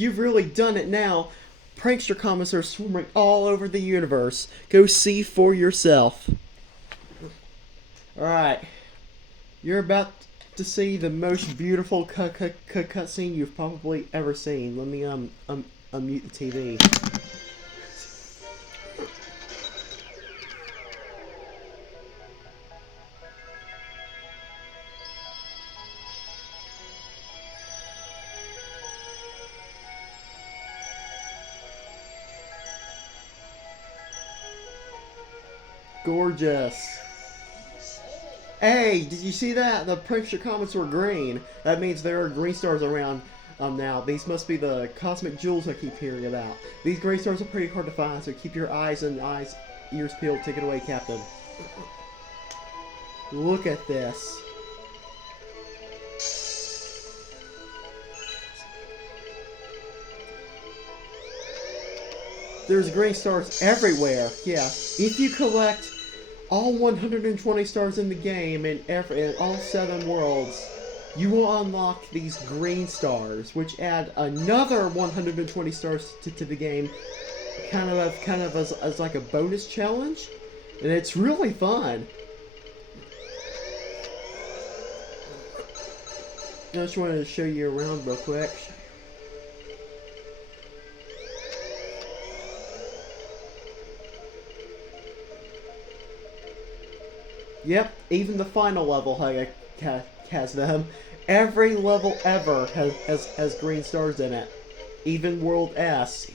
you've really done it now. Prankster comments are swarming all over the universe. Go see for yourself. Alright. You're about to see the most beautiful cutscene you've probably ever seen. Let me unmute the TV. Gorgeous. Hey, did you see that? The prankster comments were green. That means there are green stars around now. These must be the cosmic jewels I keep hearing about. These green stars are pretty hard to find, so keep your ears peeled. Take it away, Captain. Look at this. There's green stars everywhere. Yeah, if you collect all 120 stars in the game in all 7 worlds, you will unlock these green stars, which add another 120 stars to the game, kind of as like a bonus challenge, and it's really fun. I just wanted to show you around real quick. Yep, even the final level has them. Every level ever has green stars in it. Even World S.